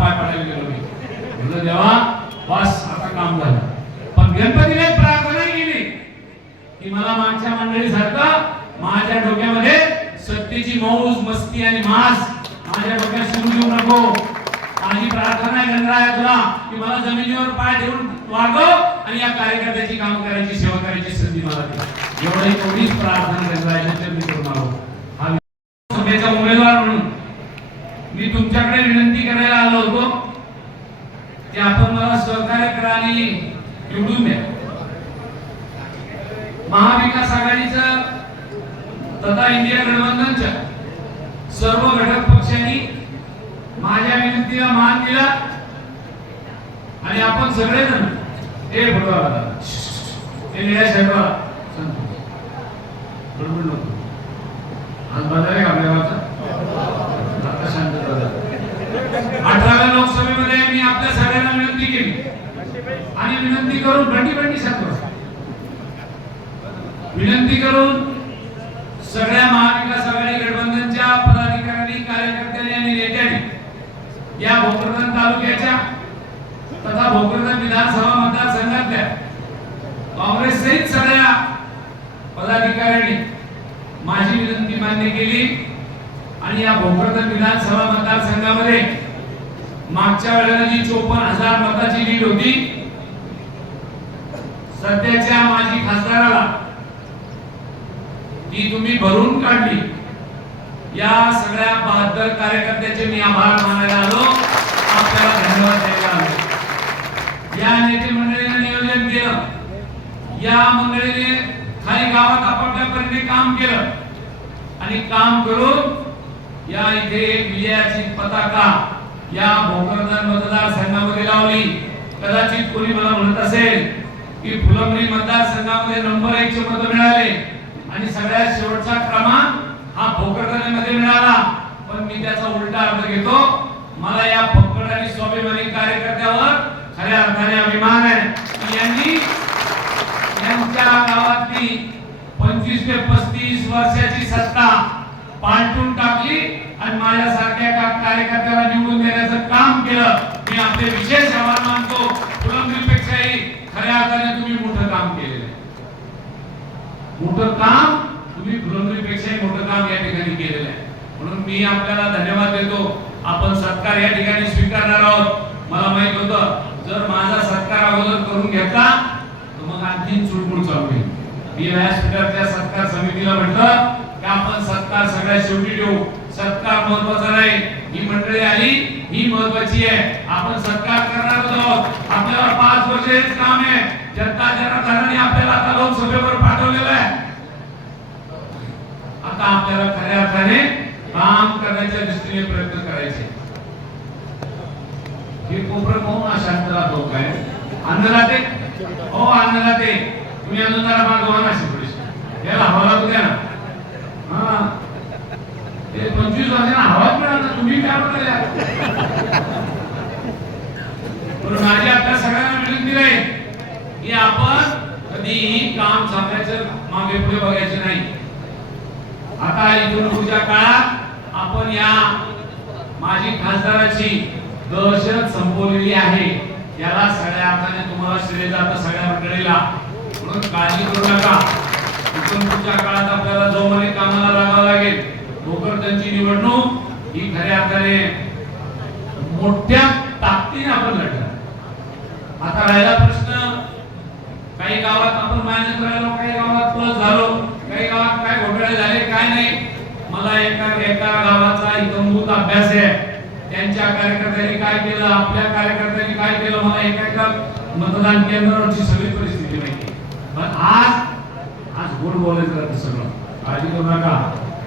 पाय पडायला गेलो मी. म्हणलं देवा बस आता काम झालं. पण गणपतीने प्रार्थना केली. की मला मागच्या मंडळी सारखं माझ्या डोक्यामध्ये सत्तेची मौज मस्ती आणि मास माझ्या डोक्यात सुरू देऊ नको. माझी प्रार्थना आहे गणराया तुला. की मला जमिनीवर पाय ठेवून वागव आणि या कार्यकर्त्याची काम करायची सेवा करायची संधी मला दे. एवढी एवढीच प्रार्थना गणरायाच्या मी करून आलो. हा सभेचा उमेदवार म्हणून मी तुमच्याकडे विनंती करायला आलो होतो की आपण मला सहकार्य करा आणि निवडून द्या. महाविकास आघाडीचं तथा इंडिया गठबंधनच्या सर्व घटक पक्षांनी माझ्या विनंतीला मान दिला आणि आपण सगळेजण हे फोटो आला हे निळ्या साहेबाला आज बदल आपल्या गावचा आता शांतता झाली. अठराव्या लोकसभेमध्ये मी आपल्या सगळ्यांना विनंती केली. आणि विनंती करून भंडी बंडी सांगतो विनंती करून सगळ्या महाविकास आघाडी गठबंधनच्या पदाधिकाऱ्यांनी कार्यकर्त्यांनी आणि नेत्यांनी या भोकरदन तालुक्याच्या तथा भोकरदन विधानसभा मतदारसंघातल्या काँग्रेस सहित सगळ्या पदाधिकाऱ्यांनी माझी विनंती मान्य केली. आणि या भोकरदन विधानसभा मतदारसंघामध्ये मागच्या वेळेला जी चोपन्न हजार मताची लीड होती सध्याच्या माजी खासदाराला ती तुम्ही भरून काढली. या सगळ्या बहादर कार्यकर्त्याचे मी आभार मानायला आलो. आपल्याला धन्यवाद द्यायला आलो. या नेते मंडळीने नियोजन केलं. या मंडळीने खाली गावात आपापल्या परीने काम केलं. आणि काम करून या इथे विजयाची पताका या भोकरदन मतदारसंघामध्ये लावली. कदाचित कोणी मला म्हणत असेल की फुलंब्री मतदारसंघामध्ये नंबर एक चे मत मिळाले आणि सगळ्यात शेवटचा क्रमांक हा भोकरदनमध्ये मिळाला. पण मी त्याचा उलटा अर्थ घेतो. मला या फक्कड आणि स्वाभिमानी कार्यकर्त्यावर खऱ्या अर्थाने अभिमान आहे. की यांनी यांच्या गावातली पंचवीस ते पस्तीस वर्षाची सत्ता पालटून टाकली आणि माझ्यासारख्या कार्यकर्त्याला निवडून केलं मी आपले विशेष आभार मानतो. फुलंब्रीपेक्षाही खऱ्या अर्थाने तुम्ही मोठं काम केलेलं आहे. मोठं काम तुम्ही फुलंब्रीपेक्षाही मोठं काम या ठिकाणी केलेलं आहे. म्हणून मी आपल्याला धन्यवाद देतो. आपण सत्कार या ठिकाणी स्वीकारणार आहोत. मला माहीत होतं जर माझा सत्कार अगोदर करून घेतला तर मग आणखी चुळबुळ चालू होईल. मी व्यासपीठाच्या सत्कार समितीला म्हटलं की आपण सत्कार सगळ्या शेवटी ठेवू. सत्कार महत्त्वाचा नाही. ही मंडळी आली ही महत्वाची आहे. आपण सत्कार करणार आहोत. आपल्याला पाच वर्ष हेच काम आहे. जनता जनार्दनाने आपल्याला आता लोकसभेवर पाठवलेलं आहे. आता आपल्याला खऱ्या अर्थाने काम करण्याच्या दृष्टीने प्रयत्न करायचे. हे कोपरं पाहून अशांत राहतो काय? अन्नदाते हो अन्नदाते तुम्ही अजून जरा मागवा ना थोडीशी याला हवाला लागू द्या ना. हा. ते पंचवीस वर्षांना हवाच मिळाला तुम्ही काय म्हणाल्या पण माझी आपल्या सगळ्यांना विनंती आहे की आपण कधीही काम सांगायचं मागे पुढे बघायचे नाही. आता इथून पुढच्या काळात आपण या माजी खासदाराची दहशत संपवलेली आहे. याला सगळ्या अर्थाने तुम्हाला श्रेय जातं सगळ्या मंडळीला. म्हणून काळजी करू नका. इथून पुढच्या काळात आपल्याला जोमाने कामाला लागावं लागेल. भोकरदनची निवडणूक ही खऱ्या अर्थाने मोठ्या ताकदीने आपण लढणार. आता राहिला प्रश्न काही गावात आपण मान्य राहिलो काही गावात प्लस झालो काही गावात काय घोटाळे झाले काय नाही. मला एका एका गावाचा इतंभूत अभ्यास आहे. त्यांच्या कार्यकर्त्यांनी काय केलं आपल्या कार्यकर्त्यांनी काय केलं मला एका एका मतदान केंद्रावरची सगळी परिस्थिती माहिती पण आज आज गोड बोलायचं सगळं. काळजी करू नका.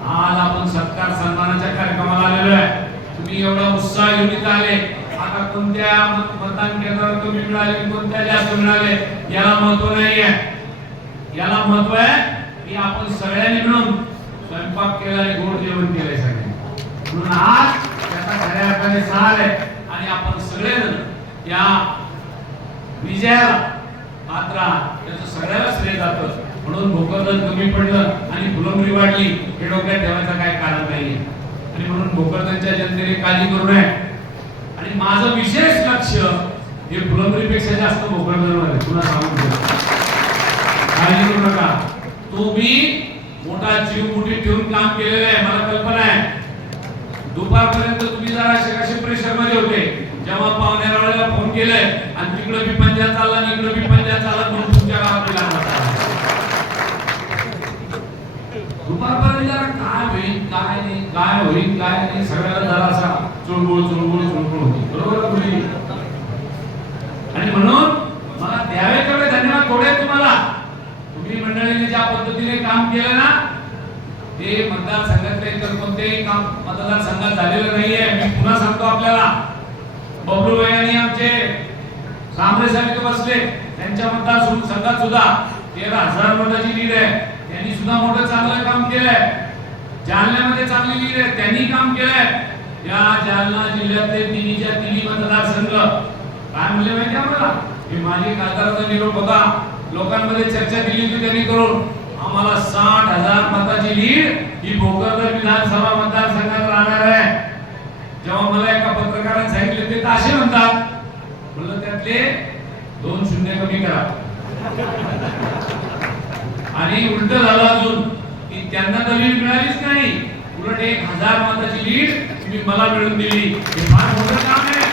आज आपण सत्कार सन्मानाच्या कार्यक्रमाला आलेलो आहे. तुम्ही एवढा उत्साह घेऊन इथं आले. आता कोणत्या मतदान केंद्रावर तुम्ही मिळाले कोणत्या जास्त मिळाले याला महत्त्व नाही आहे. याला महत्त्व आहे की आपण सगळ्यांनी मिळून स्वयंपाक केला आणि गोड जेवण केलंय सगळे म्हणून आज त्याचा खऱ्या अर्थाने साल आहे आणि आपण सगळेजण या विजयाला पात्र त्याचं सगळ्याला श्रेय जातं. म्हणून भोकरदन कमी पडलं आणि फुलंबरी वाढली हे डोक्यात ठेवायचं काय कारण नाहीये. आणि म्हणून भोकरदनच्या जनतेने काळजी करू नये. आणि माझं विशेष लक्ष हे फुलंबरीपेक्षा जास्त भोकरदनवर आहे तुला सांगून काळजी करू नका. तुम्ही मोठा जीव मोठी ठेवून काम केलेलं आहे मला कल्पना आहे. दुपारपर्यंत तुम्ही जरा असे कसे प्रेशरमध्ये होते. जेव्हा पाहुण्याला फोन केलाय आणि तिकडे बी पंचायत चालला इकडं इकडे बी पंचायत चालला म्हणून तुमच्या गावात गेला होता. दुपारपर्यंत काय होईल काय नाही काय होईल काय नाही सगळ्याला जरा असा चुळबुळ चुळबुळ चुळबुळ होती. बरोबर होईल आणि म्हणून मला द्यावे तेवढे धन्यवाद थोडे तुम्हाला. तुम्ही मंडळीने ज्या पद्धतीने काम केलं ना ते मतदारसंघातले इतर कोणतेही काम मतदारसंघात झालेलं नाहीये. मी पुन्हा सांगतो आपल्याला. बबलू भाई आणि आमचे सांबरे साहेब बसले. त्यांच्या मतदार संघात सुद्धा तेरा हजार मताची लीड आहे. त्यांनी सुद्धा मोठं चांगलं काम केलंय. जालन्यामध्ये चांगली लीड आहे त्यांनी काम केलंय. या जालना जिल्ह्यातले तिन्हीच्या तिन्ही मतदारसंघ. काय म्हणले माहिती आम्हाला? हे माझे खासदाराचा निरोप होता. लोकांमध्ये चर्चा केली होती त्यांनी करून. आम्हाला साठ हजार मताची लीड ही भोकरदर विधानसभा मतदारसंघात राहणार आहे. जेव्हा मला एका पत्रकाराने सांगितले ते तर असे म्हणतात. म्हणलं त्यातले दोन शून्य कमी करा. आणि उलट झालं अजून की त्यांना तर लीड मिळालीच नाही. उलट एक हजार मताची लीड तुम्ही मला मिळून दिली. हे फार मोठं काम आहे.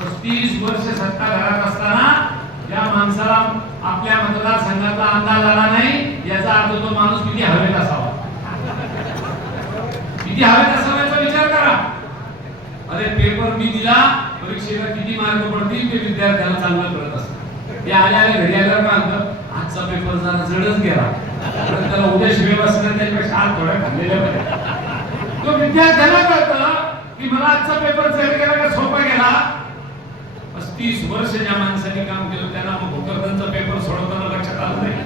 पस्तीस वर्ष सत्ता घरात असताना या माणसाला आपल्या मतदारसंघाचा अंदाज आला नाही. याचा अर्थ तो माणूस किती हवेत असावा किती हवेत असावा याचा विचार करा अरे पेपर मी दिला परीक्षेला किती मार्क पडतील ते विद्यार्थ्याला चांगलं कळत असतं ते आले आले घरी आल्यावर काय म्हणतं आजचा पेपर जरा जडच गेला तर त्याला उद्या शिवे बसणार त्याच्यापेक्षा आज थोड्या खाल्लेल्या तो विद्यार्थ्याला कळतं की मला आजचा पेपर जड केला का सोपा गेला? पस्तीस वर्ष ज्या माणसाने काम केलं त्यांना मग भोकरदनचा पेपर सोडवताना लक्षात आलं नाही.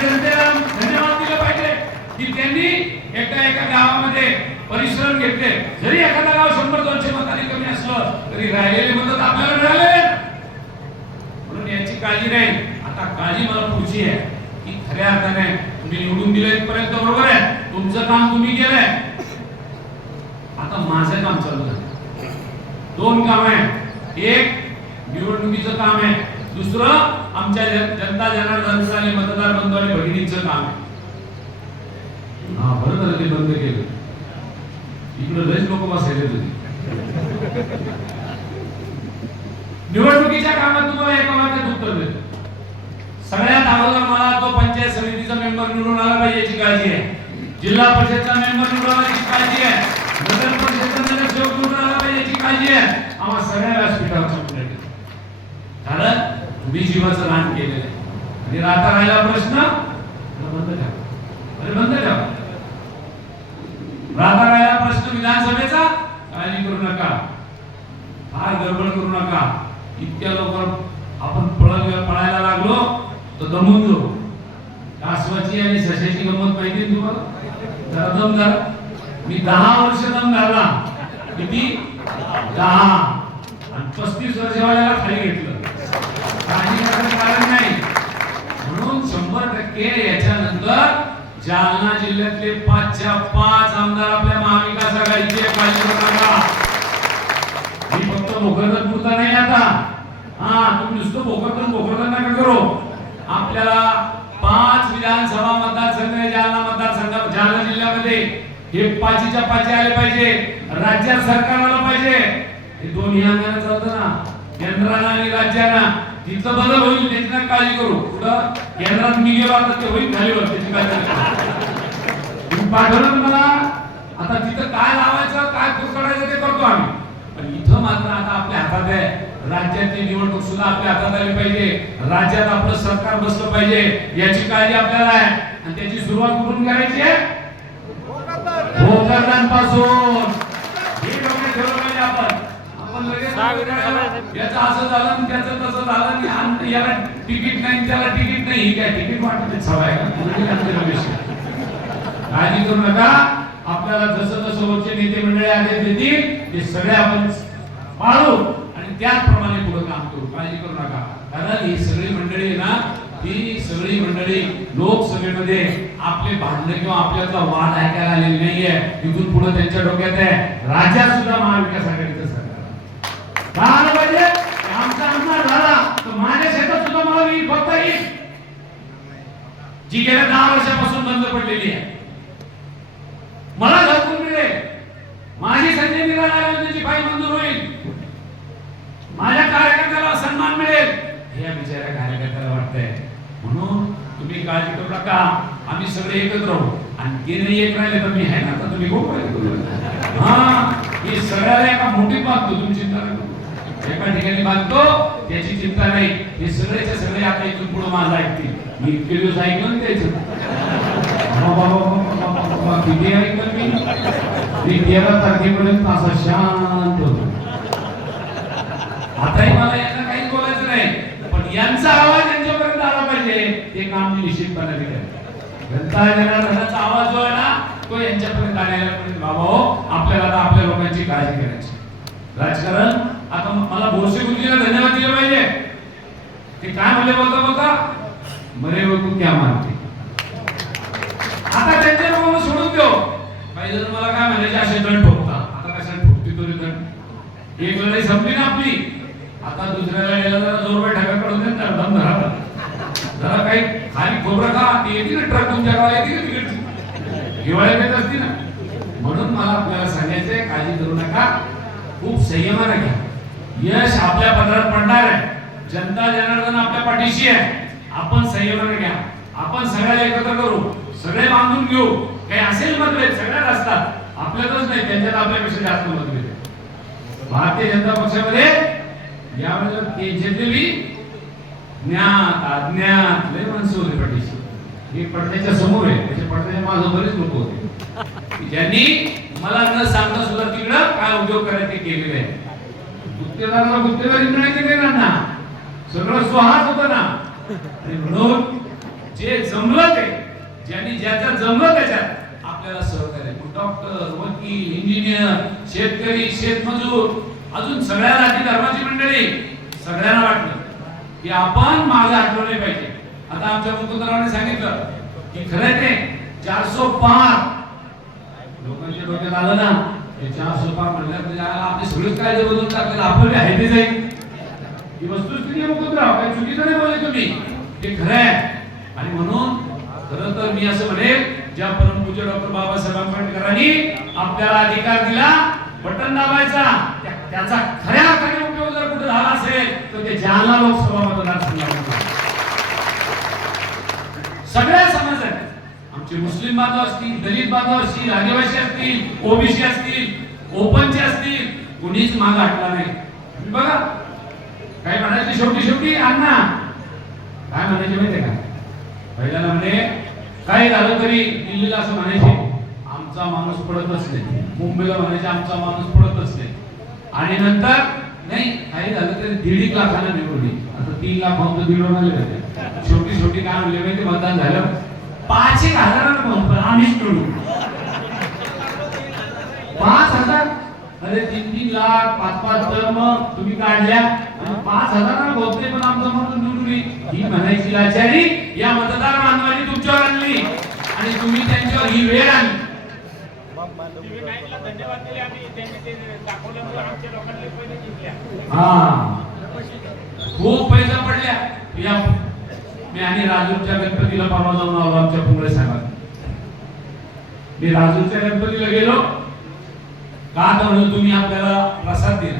जनतेला धन्यवाद दिले पाहिजे की त्यांनी एका एका गावामध्ये परिश्रम घेतले. जरी एखादा गाव शंभर दोनशे मताने कमी असलं तरी राहिलेली मदत आपल्याला मिळाले. म्हणून याची काळजी नाही. आता काळजी मला पुढची आहे. खऱ्या अर्थाने तुम्ही निवडून दिले इथपर्यंत बरोबर आहे. तुमचं काम तुम्ही केलंय. आता माझं काम चालू झालं. दोन काम आहे एक निवडणुकीचं काम आहे. दुसरं आमच्या जनता जनार्दन आणि मतदार बंधू आणि भगिनींचं काम आहे. हा बरं झालं ते बंद केलं. इकडे लयच लोक बसायले तुझे निवडणुकीच्या कामात तुम्हाला एका वाक्यात उत्तर देतो. सगळ्यात अगोदर मला मेंबर निवडून आला पाहिजे याची काळजी आहे जिल्हा परिषदचा मेंबर निवडून आला याची काळजी आहे नगर परिषदचा नगरसेवक निवडून आला पाहिजे याची काळजी आहे आम्हा सगळ्या व्यासपीठावर सांगून कारण तुम्ही जीवाचं रान केलेलं आहे. आणि राहता राहिला प्रश्न? बंद ठेवा. अरे बंद ठेवा. राहता राहिला प्रश्न विधानसभेचा? काळजी करू नका. फार गडबड करू नका. इतक्या लवकर आपण पळत पळायला लागलो तर दमून जाऊ. कासवाची आणि सशाची गंमत माहिती तुम्हाला? जरा दम धरा मी दहा वर्ष दम धरला किती? दहा. आणि पस्तीस वर्षवाल्याला खाली घेतलं. काही कारण नाही. म्हणून शंभर टक्के याच्यानंतर जालना जिल्ह्यातले पाचच्या पाच आमदार आपल्या महाविकास आघाडीचे काळजी मी फक्त भोकरदन पुरता नाही आता. हा तुम्ही नुसतं भोकरदन भोकरदन नका करू. आपल्याला पाच विधानसभा मतदारसंघ जालना मतदारसंघ जालना जिल्ह्यामध्ये. हे पाचीच्या पाची आले पाहिजे. राज्यात सरकार आलं पाहिजे. हे दोन्ही अंगाने चालतं ना. केंद्राला आणि राज्याला तिथलं बदल होईल त्याची ना काळजी करू. कुठं केंद्रात मी गेलो आता ते होईल खाली वर त्याची काळजी पाठवलं मला? आता तिथं काय लावायचं काय करायचं ते करतो आम्ही. पण इथं मात्र आता आपल्या हातात आहे. राज्यातली निवडणूक सुद्धा आपल्या हातात आली पाहिजे. राज्यात आपलं सरकार बसलं पाहिजे. याची काळजी आपल्याला आहे. आणि त्याची सुरुवात कुठून करायची आहे? भोकरदांपासून हे ठेवलं पाहिजे आपण. आपण लगेच याचं असं झालं त्याचं तसं झालं आणि याला तिकीट नाही त्याला तिकीट नाही. काय तिकीट वाटत सवय. काळजी करू नका. आपल्याला जसं जसं वरचे नेते मंडळी आदेश देतील. ते सगळे आपण पाळू. त्याचप्रमाणे पुढे काम करू. काळजी करू नका. कारण ही सगळी मंडळी ना ही सगळी मंडळी लोकसभेमध्ये आपले भांडण किंवा आपल्यातला वाद ऐकायला आलेली नाहीये. इथून पुढे त्यांच्या डोक्यात आहे. राज्यात सुद्धा महाविकास आघाडीचं सरकार पाहिजे. आमचा आमदार झाला. तर माझ्या शेतात सुद्धा मला वीज बघता येईल. जी गेल्या दहा वर्षापासून बंद पडलेली आहे. मला घरकुल मिळेल. माझी संजय निराला योजनेची फाईल मंजूर होईल. माझ्या कार्यकर्त्याला सन्मान मिळेल. हे या बिचाऱ्या कार्यकर्त्याला वाटतंय. म्हणून तुम्ही काळजी करू नका. आम्ही सगळे एकत्र राहू आणि ते नाही एक राहिले तर मी आहे ना? तर तुम्ही खूप राहिले? हा. ही सगळ्याला एका मोठी बांधतो तुम्ही चिंता नको एका ठिकाणी बांधतो त्याची चिंता नाही. हे सगळेचे सगळे आता इथून पुढे माझं ऐकतील. मी इतके दिवस ऐकलं त्याचं. किती ऐकलं मी तेरा तारखेपर्यंत असा शांत होतो. आताही मला यांना काही बोलायचं नाही. पण यांचा आवाज यांच्यापर्यंत आला पाहिजे. ते काम मी निश्चितपणे करेन. जनता आवाज जो आहे ना तो यांच्यापर्यंत आलेला पाहिजे बाबा हो आपल्याला आता आपल्या लोकांची काळजी करायची राजकारण आता मला भोसे गुरुजीला धन्यवाद दिले पाहिजे. ते काय म्हणले बोलता बोलता? मरे बघू क्या मानते. आता त्यांच्या लोकांना सोडून देऊ. पाहिजे तर मला काय म्हणायचे असे दंड ठोकता आता कशाने ठोकते तो रे एक लढाई संपली ना आपली. आता दुसऱ्याला लढाईला जरा जोर ठेका कडून दे ना दम धरा जरा काही खाली खोबरं खा ती येते ना ट्रक तुमच्या गावाला येते का तिकडची हिवाळ्यात येत असते ना. म्हणून मला आपल्याला सांगायचंय काळजी करू नका. खूप संयमानं घ्या. यश आपल्या पत्रात पडणार आहे. जनता जनार्दन आपल्या पाठीशी आहे. आपण संयमानं घ्या. आपण सगळ्याला एकत्र करू. सगळे बांधून घेऊ. काही असेल मतभेद सगळ्यात असतात आपल्यातच नाही त्यांच्यात आपल्यापेक्षा जास्त मतभेद भारतीय जनता पक्षामध्ये यावेळेला त्यांच्यातली ज्ञात अज्ञात लय माणसं होते पाठीशी हे पडद्याच्या समोर आहे त्याच्या पडद्याच्या माझं बरेच लोक होते. ज्यांनी मला न सांगता सुद्धा तिकडं काय उद्योग करायचे केलेले आहे गुत्तेदाराला गुत्तेदारी मिळायची नाही ना सगळं स्वहाच होत ना. आणि म्हणून जे जमलं ते ज्यांनी ज्याच्या जमलं त्याच्यात आपल्याला सहकार्य. डॉक्टर वकील इंजिनियर शेतकरी शेतमजूर अजून सगळ्या जाती धर्माची मंडळी सगळ्यांना वाटलं की आपण मागे हटलो नाही पाहिजे. आता आमच्या मुकुंदरावाने सांगितलं की खरं ते चारसो पार. लोकांच्या डोक्यात आलं ना हे चारसो पार म्हणल्यावर म्हणजे आपले सगळेच कायदे बदलून टाकले आपण आहे ते जाईल. ही वस्तुस्थिती आहे मुकुंदराव काही चुकीचं नाही बोलले तुम्ही. ते खरं आहे. आणि म्हणून खरं तर मी असं म्हणेल ज्या परमपूज्य डॉक्टर बाबासाहेब आंबेडकरांनी आपल्याला अधिकार दिला बटन दाबायचा त्या- त्याचा खऱ्या अर्थाने उपयोग जर कुठे झाला असेल तर ते जालना लोकसभा मतदारसंघामध्ये सगळ्या समाजाने आमचे मुस्लिम बांधव असतील दलित बांधव असतील आदिवासी असतील ओबीसी असतील ओपनचे असतील कुणीच माग हटला नाही. बघा काय म्हणायचे शेवटी शेवटी अण्णा काय म्हणायचे माहितीये का? पहिल्याला म्हणे काय झालं तरी दिल्लीला असं म्हणायचे आमचा माणूस पडतच नाही. मुंबईला म्हणायचे आमचा माणूस पडतच नाही. आणि नंतर नाही काही झालं तरी दीड एक लाखांना निवडली आता तीन लाख फक्त दीड आले होते. छोटी छोटी काय म्हणले माहिती मतदान झालं. पाच एक हजाराला फक्त आम्हीच निवडू पाच हजार. अरे तीन तीन लाख पाच पाच टर्म तुम्ही काढल्या. पाच हजाराला बोलते पण आमचं म्हणून निवडली ही म्हणायची लाचारी या मतदार बांधवांनी तुमच्यावर आणली. आणि तुम्ही त्यांच्यावर ही वेळ आणली टीव्ही नाईनला धन्यवाद दिले आम्ही त्यांनी ते दाखवल्यामुळे आमच्या लोकांनी पहिले जिंकल्या हा. खूप पैसा पडल्या. या. मी आणि राजूरच्या गणपतीला परवा जाऊन आलो आमच्या पुंगळे साहेबात मी राजूरच्या गणपतीला गेलो. का तर म्हणून तुम्ही आपल्याला प्रसाद दिला.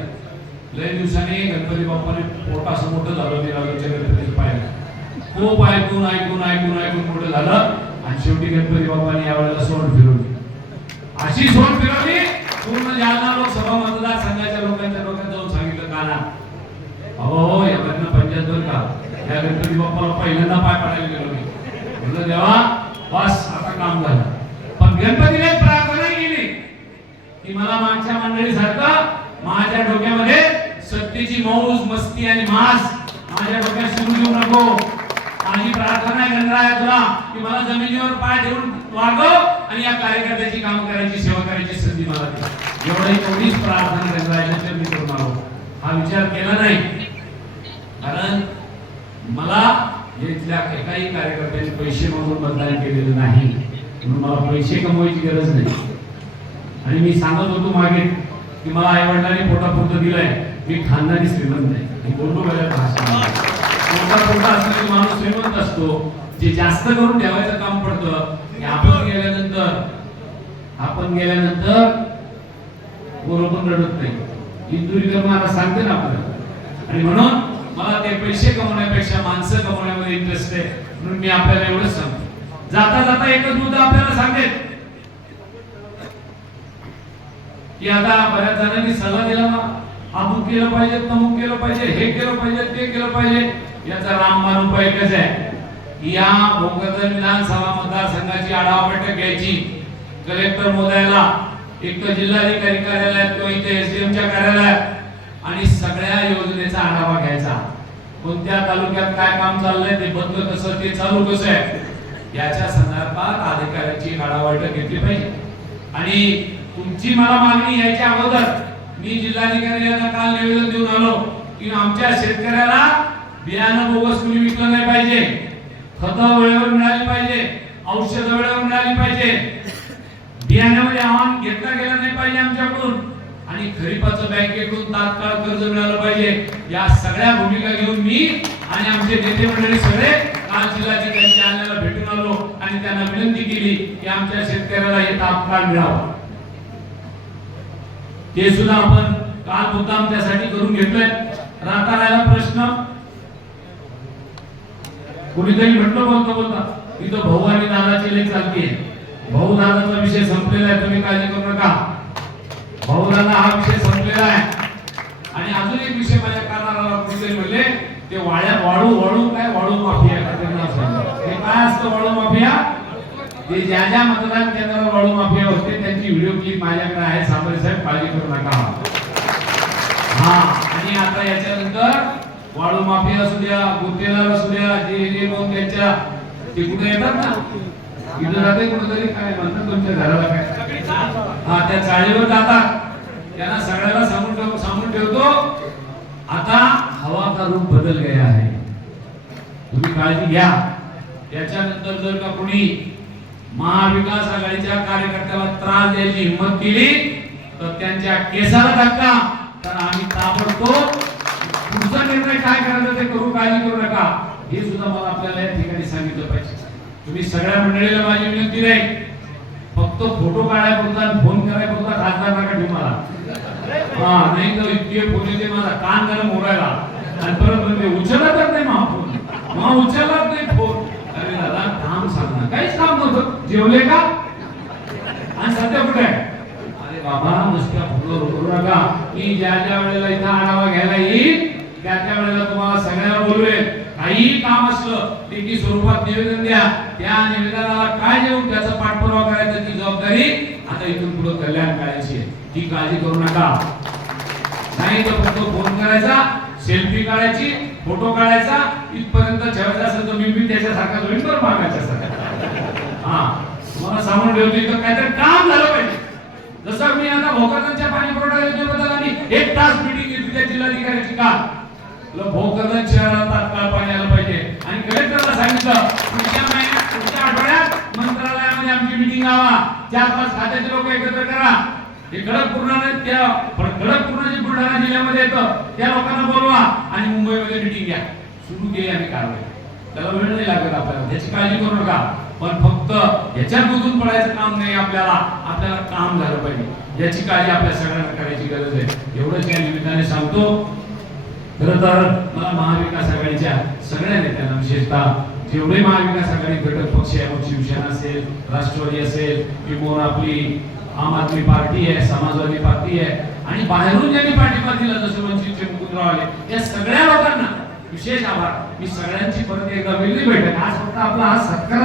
लय दिवसांनी गणपती बाप्पाने पोट असं मोठं झालं मी राजूच्या गणपतीला पाहिलं खूप ऐकून ऐकून ऐकून ऐकून मोठं झालं. आणि शेवटी गणपती बाप्पाने यावेळेला सोड फिरवली अशी सोड फिरवली. पूर्ण जालना लोकसभा मतदारसंघाच्या लोकांच्या डोक्यात जाऊन सांगितलं काना अहो हो, या पंचायत बरं का? या गणपती बाप्पाला पहिल्यांदा पाय पडायला गेलो मी. म्हणलं देवा बस आता काम झालं. पण गणपतीने प्रार्थना केली. की मला मागच्या मंडळीसारखं माझ्या डोक्यामध्ये सत्तेची मौज मस्ती आणि मास माझ्या डोक्यात शिरू देऊ नको. माझी प्रार्थना आहे गणराया तुला की मला जमिनीवर पाय ठेवून वागव. आणि या कार्यकर्त्याची काम करायची सेवा करायची संधी मला दे एवढी एवढीच प्रार्थना गणरायाच्या मी करून आलो. हा विचार केला नाही. कारण मला इथल्या एकाही कार्यकर्त्याचे पैसे मागून मतदान केलेलं नाही. म्हणून मला पैसे कमवायची गरज नाही. आणि मी सांगत होतो मागे की मला आई वडिलांनी पोटापुरतं दिलंय. मी खानदानी श्रीमंत आहे. बोलतो माझ्या पोटापुरता असलेला माणूस श्रीमंत असतो. जे जास्त करून ठेवायचं काम पडतं की आपण गेल्यानंतर आपण गेल्यानंतर बरोबर रडत नाही. इंदुरीकर मला सांगते ना आपल्याला आणि म्हणून मला ते पैसे कमवण्यापेक्षा माणसं कमवण्यामध्ये इंटरेस्ट आहे. म्हणून मी आपल्याला एवढंच सांगतो. जाता जाता एकच मुद्दा आपल्याला सांगेल की आता बऱ्याच जणांनी सल्ला दिला ना अमुक केलं पाहिजे तमुक केलं पाहिजे हे केलं पाहिजे ते केलं पाहिजे. याचा रामबाण उपाय एकच आहे. या भोकरदन विधानसभा मतदारसंघाची आढावा बैठक घ्यायची. कलेक्टर मोदयाला एक तर जिल्हाधिकारी कार्यालयात किंवा इथे एसडीएमच्या कार्यालयात आणि सगळ्या योजनेचा आढावा घ्यायचा. कोणत्या तालुक्यात काय काम चाललंय ते बंद कसं ते चालू कसं आहे याच्या संदर्भात अधिकाऱ्यांची आढावा बैठक घेतली पाहिजे. आणि तुमची मला मागणी यायच्या अगोदर मी जिल्हाधिकारी यांना काल निवेदन देऊन आलो की आमच्या शेतकऱ्याला बियाणं बोगस कुणी विकलं नाही पाहिजे. खतं वेळेवर मिळाली पाहिजे औषधं वेळेवर मिळाली पाहिजे. बियाण्यामध्ये म्हणजे आव्हान घेतला गेला नाही पाहिजे आमच्याकडून. आणि खरीपाचं बँकेकडून तात्काळ कर्ज मिळालं पाहिजे. या सगळ्या भूमिका घेऊन मी आणि आमचे नेते मंडळी सगळे काल जिल्हाधिकाऱ्यांच्या आल्याला भेटून आलो आणि त्यांना विनंती केली की आमच्या शेतकऱ्याला हे तात्काळ मिळावं. ते सुद्धा आपण काल मुद्दाम त्यासाठी करून घेतलंय. राहता राहिला प्रश्न? कुणीतरी म्हटलं बोलतो बोलता. इथं भाऊ आणि दादाची लेख चालती आहे. भाऊदानाचा विषय संपलेला आहे तुम्ही काळजी करू नका. भाऊदाना हा विषय संपलेला आहे. आणि अजून एक विषय माझ्या कानाला कुणीतरी म्हणले ते वाड्या वाळू वाळू काय? वाळू माफिया का त्यांना ते काय असतं वाळू माफिया? ते ज्या ज्या मतदान केंद्रावर वाळू माफिया होते त्यांची व्हिडिओ क्लिप माझ्याकडे आहे. सांबरे साहेब काळजी करू नका. हा आणि आता याच्यानंतर वाळू माफिया असू द्या गुत्तेदार असू द्या जे जे मग त्यांच्या ते कुठे येतात ना? इथं जाते कुठेतरी? काय म्हणतात तुमच्या घराला काय? सगळी हा त्या चाळीवर जातात त्यांना सगळ्याला सांगून ठेव सांगून ठेवतो. आता हवा का रूप बदल गया आहे. तुम्ही काळजी घ्या. त्याच्यानंतर जर का कोणी महाविकास आघाडीच्या कार्यकर्त्याला त्रास द्यायची हिंमत केली तर त्यांच्या केसाला धक्का. तर आम्ही ताबडतोब पुढचा निर्णय काय करायचा ते करू काळजी करू नका. हे सुद्धा मला आपल्याला या ठिकाणी सांगितलं पाहिजे. तुम्ही सगळ्या मंडळीला माझी विनंती नाही. फक्त फोटो काढायपुरता फोन करायपुरता खासदार नका ठेवू मला. हा नाही तर इतके फोन येते माझा. कान गरम मोडायला आणि परत म्हणजे उचलतच नाही मा फोन. मग उचलत नाही फोन. अरे दादा काम सांग ना काहीच काम नव्हतं. जेवले का? आणि सध्या कुठे आहे? अरे बाबा नुसत्या फोनवर करू नका. मी ज्या ज्या वेळेला इथं आढावा घ्यायला येईल त्या त्या वेळेला तुम्हाला सगळ्यांना बोलवेल काही काम असलं लेखी स्वरूपात निवेदन द्या. त्या निवेदनाला काय देऊन त्याचा पाठपुरावा करायचा ती जबाबदारी आता इथून पुढे कल्याण करायची आहे. ती काळजी करू नका. नाही तर फक्त फोन करायचा सेल्फी काढायची फोटो काढायचा इथपर्यंत ठेवायचा असेल तर मी बी त्याच्यासारखा होईल बरं मागायच्या हा मला सांगून ठेवतो इथं काहीतरी काम झालं पाहिजे. जसं मी आता भोकरदनच्या पाणी पुरवठा योजनेबद्दल आम्ही एक तास मिटिंग घेतली त्या जिल्हाधिकाऱ्याची का तुला भोकरदन तात्काळ पाणी आलं पाहिजे. आणि कलेक्टरला सांगितलं पुढच्या महिन्यात पुढच्या आठवड्यात मंत्रालयामध्ये चार पाच खात्याचे लोक एकत्र करा. हे खडकपूर्ण त्या खडकपूर्ण जे बुलढाणा जिल्ह्यामध्ये येतं त्या लोकांना बोलवा आणि मुंबईमध्ये मिटिंग घ्या. सुरू केली आम्ही कारवाई. त्याला वेळ नाही लागत आपल्याला. त्याची काळजी करू नका. पण फक्त याच्यात गुंतून पडायचं काम नाही आपल्याला. आपल्याला काम झालं पाहिजे. याची काळजी आपल्या सगळ्यांना करायची गरज आहे. एवढंच या निमित्ताने सांगतो. खरं तर मला महाविकास आघाडीच्या सगळ्या नेत्यांना विशेषतः जेवढे महाविकास आघाडी घटक पक्ष आहे मग शिवसेना असेल राष्ट्रवादी असेल किंवा आपली आम आदमी पार्टी आहे समाजवादी पार्टी आहे आणि बाहेरून ज्यांनी पाठिंबा दिला जसं वंचितचे मुकुंदराव आले या सगळ्या लोकांना विशेष आभार. मी सगळ्यांची परत एकदा वेगळी भेटेल आज फक्त आपला हा सत्कार